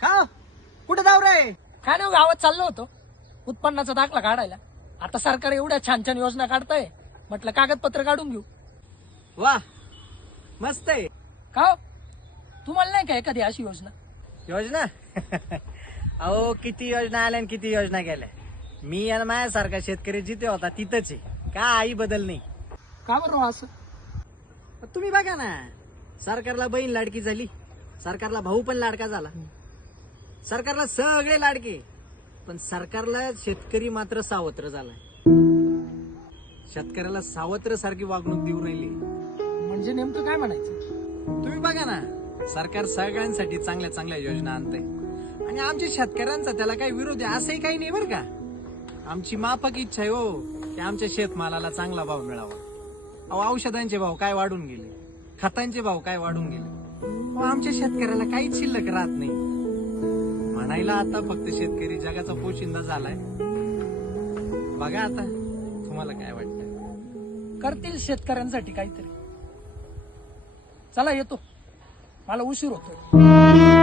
का कुठे जाऊ रे? काय नाही गावात चाललो होतो उत्पन्नाचा दाखला काढायला. आता सरकार एवढ्या छान छान योजना काढतंय, म्हटलं कागदपत्र काढून घेऊ. वा मस्त आहे. का हो? तुम्हाला नाही का एखादी अशी योजना? योजना अहो किती योजना आल्या आणि किती योजना गेल्या. मी आणि माझ्यासारखा शेतकरी जिथे होता तिथंच आहे. काही बदल नाही. का बरं असं? पण तुम्ही बघा ना, सरकारला बहीण लाडकी झाली, सरकारला भाऊ पण लाडका झाला, सरकारला सगळे लाडके, पण सरकारला शेतकरी मात्र सावत्र झालाय. शेतकऱ्याला सावत्र सारखी वागणूक देऊ राहिली. म्हणजे नेमकं काय म्हणायचं? तुम्ही बघा ना, सरकार सगळ्यांसाठी चांगल्या चांगल्या योजना आणते आणि आमच्या शेतकऱ्यांचा त्याला काही विरोध आहे असंही काही नाही बरं का. आमची माफक इच्छा आहे हो की आमच्या शेतमालाला चांगला भाव मिळावा. अहो औषधांचे भाव काय वाढून गेले, खतांचे भाव काय वाढून गेले. अहो, आमच्या शेतकऱ्याला काहीच शिल्लक राहत नाही. म्हणायला आता फक्त शेतकरी जगाचा पोशिंदा झालाय. बघा आता तुम्हाला काय वाटतं? करतील शेतकऱ्यांसाठी काहीतरी. चला येतो, मला उशीर होतो.